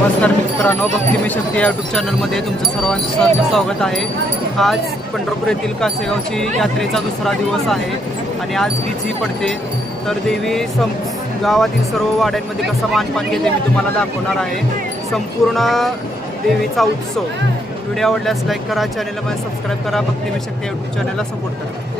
नमस्कार मित्रांनो भक्तिमय शक्ती या यूट्यूब चॅनलमध्ये तुमचं सर्वांचं सहर्ष स्वागत आहे. आज पंढरपूर येथील कासेगावची यात्रेचा दुसरा दिवस आहे आणि आज किची पडते. तर देवी सं गावातील सर्व वाड्यांमध्ये कसं मानपान घेते मी तुम्हाला दाखवणार आहे. संपूर्ण देवीचा उत्सव. व्हिडिओ आवडल्यास लाईक करा चॅनलला सबस्क्राईब करा भक्तिमय शक्ती या यूट्यूब चॅनलला सपोर्ट करा.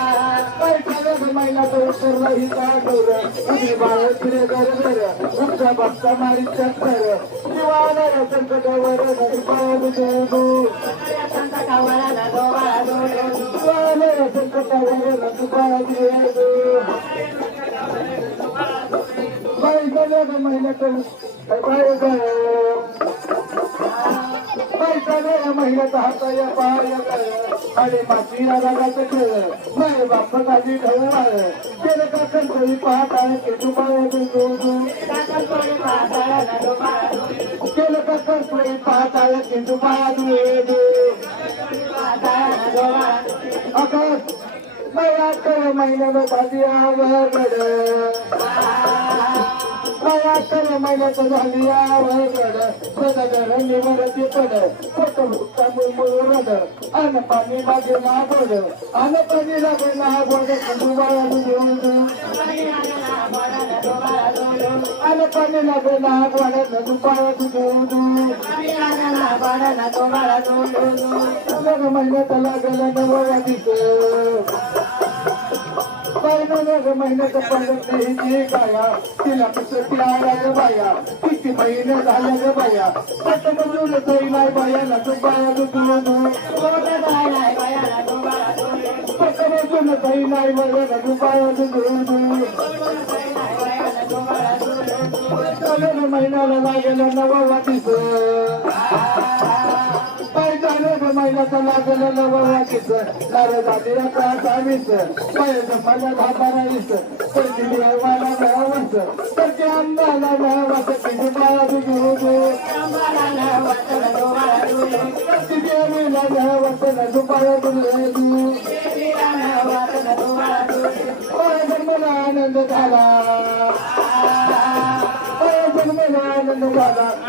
महिला इथं महिन्याचा रत्तरला इथं कधी बाळ फिरे घर घर उठचा बघता मारी चक्कर निवाला संकटावर पाळू देऊ निवाला संकटावर देऊ गेल्या महिन्याचं बाई बाई महिन्याचा हाताया पाया अरे मातीला लागायचं खेळ नाही बाप ढवळ. केलं का पाहत आहे पाया केलं का कंपनी पाहत आहे की तू पाया अगं मला तर भाजी आवड मला तर महिन्याचं झाली पड. पोट अन पाणी मागे नागोड अन पाणी लागे नागोड दुबाळा घेऊन अन पाणी लागे नागोड दुबाळा घेऊन महिन्यात लागला नवरातीच पहिल्या महिन्याचा पंधरा ही गाया तिला कसं तिला ग बाया किती महिने झाल्या ग बाया कसं म्हणून तरी नाही तू बाया तू तू कसं म्हणून तरी नाही तू बाया तू महिन्याला लागेल नवा पहिल्या महिन्याचा लागेल नवरातीच नारळ जातीला त्रास आम्हीच पहिल्याचं माझ्या पहिली मला मिळावंच तर ते आंबाला मिळावंच किती बाळा आम्हीला ना मला आनंद झाला. जन्मला आनंद झाला.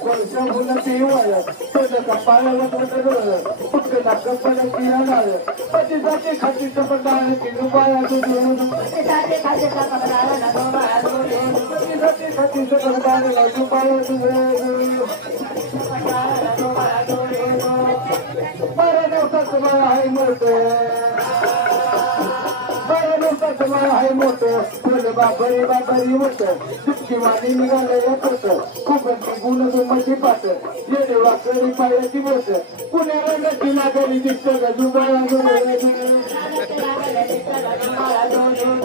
कोळशा मुलं पिवळ तुझं कपाळाला मोठं डोळं फक्त नाक झालं पिराणार पतीसाठी खाती चपटाळ की दुबाया तुझून पतीसाठी खाती चपटाळ दुबाया तुझून बारा दिवसाचं बाळ आहे मरत बारा मोठं फुल बाबरी बाबरी होत दुःखी वाणी निघालेलं होत कोकणची गुण दुमची पात. येडे वाकडी पायाची बोट पुण्याला नक्की लागली दिसत गजुबाळा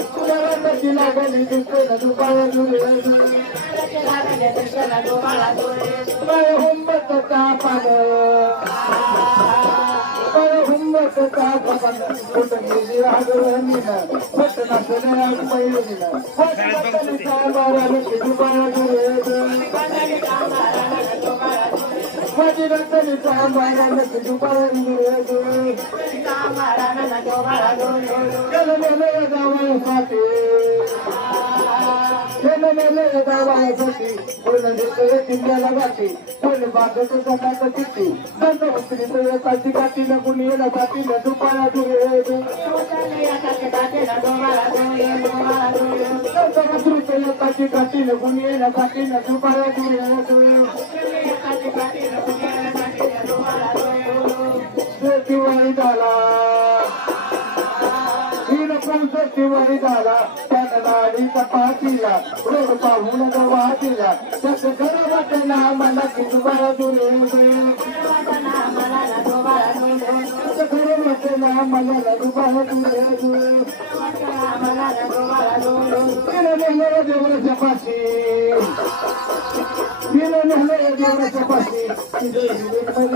पुण्याला नक्की लागली दिसत गजुबाळा हुंबत हुंबत तापान कुठं गेली गेलं गावासाठी गेलं गेलं किल्ल्याला गाठी पूर्ण बागत जातात किती दंड उतरी तर काठी न कुणी येणं काठी न दुपारा दुरे काठी काठी न कुणी येणं काठी न दुपारा दुरे झाला त्यांना पाठीला रोड पाहून वाटीला. त्याचं खरं वाटणं मला किंवा तुम्हाला दुरे त्याचं खरं मला आम्हाला दुबारा दुरे तिनं देवराच्या पाशी देवराच्या पाशी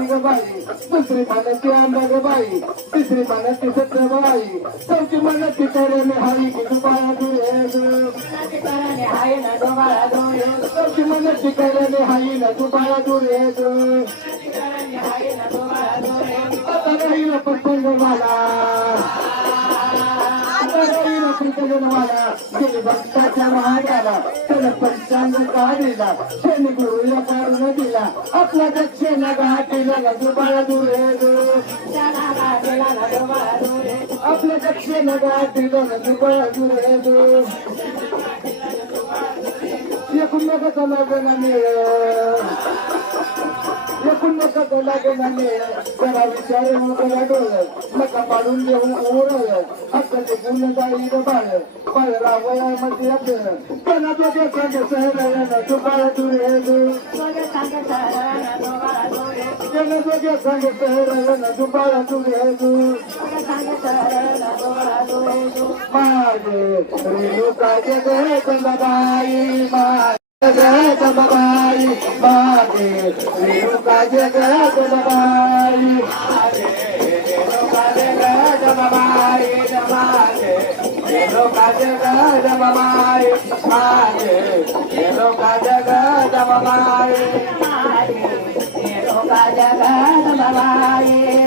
ग बाई. दुसरी मानती आंबा ग बाई. तिसरी मानती सत्र बाई. चौथी मानती करणे हाई की दुबारा दुरे चौथी मानती करणे हाई ना दुबारा दुरे आता राहील पटकन मला. गेली भक्ताच्या महागाला त्याला पंचांग काढिला शनी गुरुला काढून दिला आपला दक्षिणा घाटीला दुबाळा दुरे आपल्या दक्षिणा घाटीला दुबाळा दुरे एकूण लग्न मिळ एकूण नका लागेल आणि जरा विचार मुकला डोळ नका पाडून देऊ ओरळ हक्काचे गुण जाईल बाळ बाळ रावया मध्ये आपलं त्यांना तो देखाचे सहरायला तू बाळ दुरे त्यांना तो देखाचे सहरायला तू बाळ दुरे माझे रेणुकाचे गळे बाई माझे बाबाई माझे रेणुका जगत बाबाई रेणुका जगत बाबाई माझे रेणुका जगत बाबाई माझे रेणुका जगत बाबाई जगत